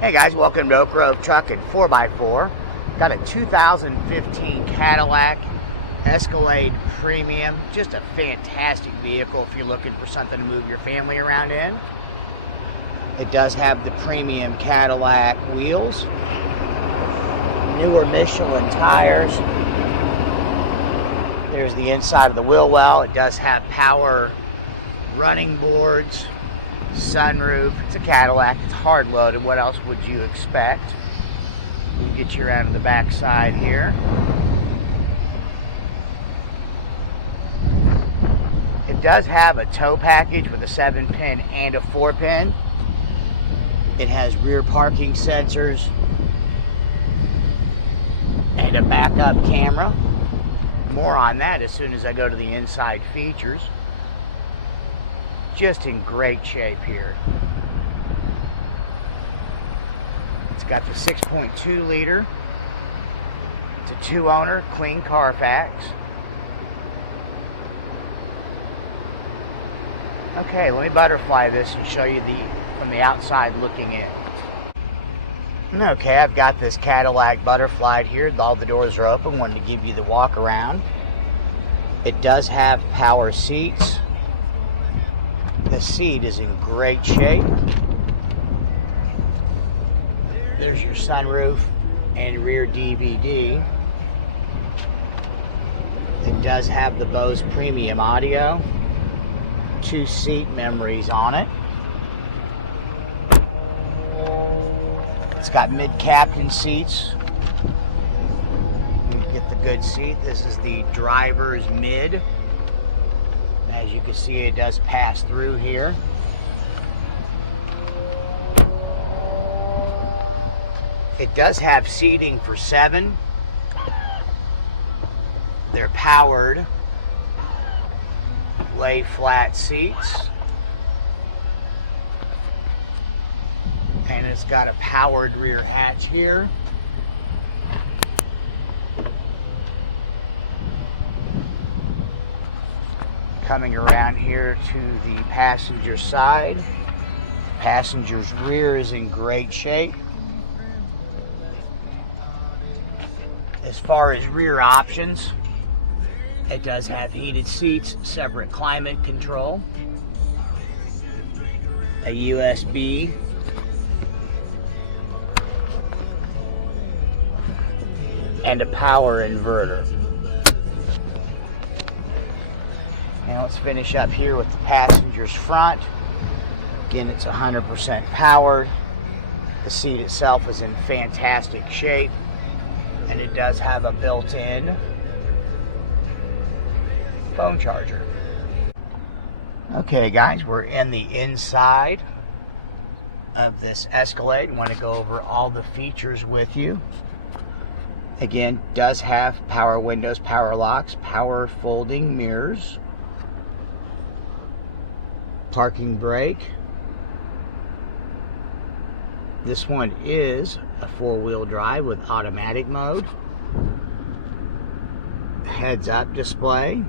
Hey guys, welcome to Oak Grove Truck and 4x4. Got a 2015 Cadillac Escalade Premium. Just a fantastic vehicle if you're looking for something to move your family around in. It does have the premium Cadillac wheels, newer Michelin tires. There's the inside of the wheel well. It does have power running boards, sunroof. It's a Cadillac. It's hard loaded. What else would you expect? We'll get you around to the back side here. It does have a tow package with a 7-pin and a 4-pin. It has rear parking sensors and a backup camera. More on that as soon as I go to the inside features. Just in great shape here. It's got the 6.2 liter. It's a 2-owner, clean Carfax. Okay, let me butterfly this and show you from the outside looking in. Okay, I've got this Cadillac butterflied here. All the doors are open. Wanted to give you the walk around. It does have power seats. The seat is in great shape. There's your sunroof and rear DVD. It does have the Bose Premium audio. 2 seat memories on it. It's got mid-captain seats. You get the good seat. This is the driver's mid. As you can see, it does pass through here. It does have seating for 7. They're powered lay flat seats. And it's got a powered rear hatch here. Coming around here to the passenger side. Passenger's rear is in great shape. As far as rear options, it does have heated seats, separate climate control, a USB, and a power inverter. Now let's finish up here with the passenger's front. Again, it's 100% powered. The seat itself is in fantastic shape, and it does have a built-in phone charger. Okay guys, we're in the inside of this Escalade. I want to go over all the features with you. Again, does have power windows, power locks, power folding mirrors, parking brake. This one is a 4-wheel drive with automatic mode. Heads-up display.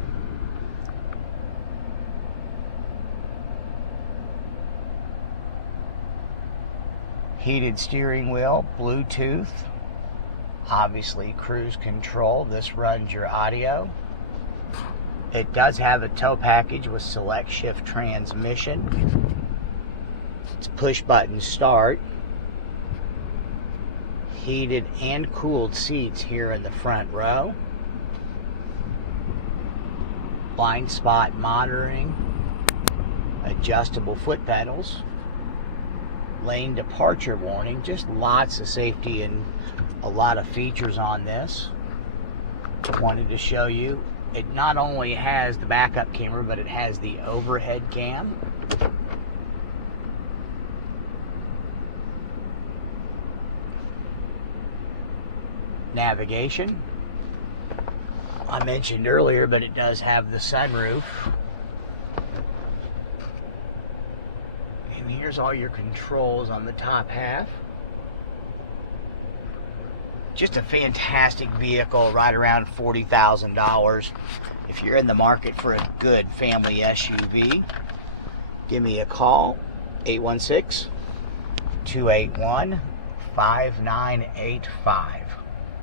Heated steering wheel, Bluetooth. Obviously cruise control. This runs your audio. It does have a tow package with select shift transmission. It's push button start. Heated and cooled seats here in the front row. Blind spot monitoring. Adjustable foot pedals. Lane departure warning. Just lots of safety and a lot of features on this. Wanted to show you, it not only has the backup camera, but it has the overhead cam. Navigation. I mentioned earlier, but it does have the sunroof. And here's all your controls on the top half. Just a fantastic vehicle, right around $40,000. If you're in the market for a good family SUV, give me a call, 816-281 5985.